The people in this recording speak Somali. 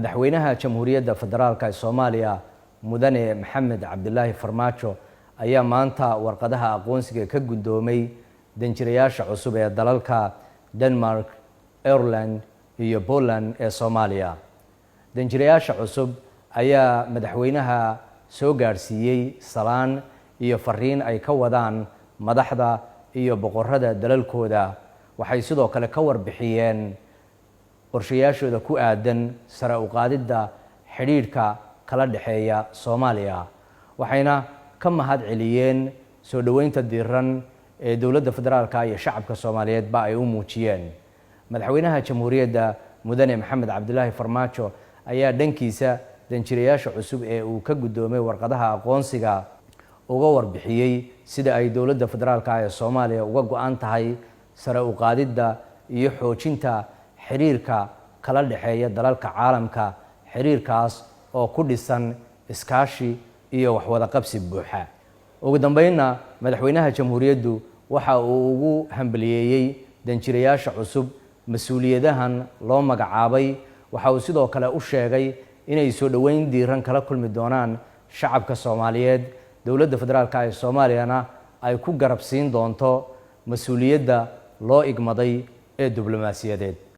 madaxweynaha Jamhuuriyadda Federaalka ee Soomaaliya Mudane Maxamed Cabdilaahi Farmaajo ayaa maanta warqadaha aqoonsiga ka guddoomay danjirayaasha cusub ee dalalka Denmark, Ireland iyo Poland ee Soomaaliya. Danjirayaasha cusub ayaa madaxweynaha soo gaarsiiyay salaan iyo fariin ay ka wadaan madaxda iyo boqorada dalalkooda. Waxay sidoo kale ka warbixiyeen qorshayaashooda ku aadan sare u qaadidda xiriirka kala dhaxeeya Soomaaliya. Waxayna ka mahad celiyeen soo dhaweynta diiran ee dowladda federaalka iyo shacabka Soomaaliyeed ba ay u muujiyeen. Madaxweynaha Jamhuuriyadda Mudane Maxamed Cabdilaahi Farmaajo ayaa dhankiisa danjirayaasha cusub ee uu ka guddoomay warqadaha aqoonsiga uga warbixiyay sida ay dowladda federaalka ee Soomaaliya uga go'an tahay sare u qaadidda iyo xoojinta xiriirka kala dhaxeeya dalalka caalamka, xiriirkaas oo ku dhisan iskaashi iyo wax wada qabsi buuxa. Ugu dambeynna madaxweynaha Jamhuuriyaddu waxa uu ugu hambaliyeeyay danjirayaasha cusub mas'uuliyadahan loo magacaabay. Waxa uu sidoo kale u sheegay inay soo dhaweyn diiran kala kulmi doonaan shacabka Soomaaliyeed. Dowladda federaalka ee Soomaaliyana ay ku garab siin doonto mas'uuliyadda loo igmaday ee diblomaasiyadeed.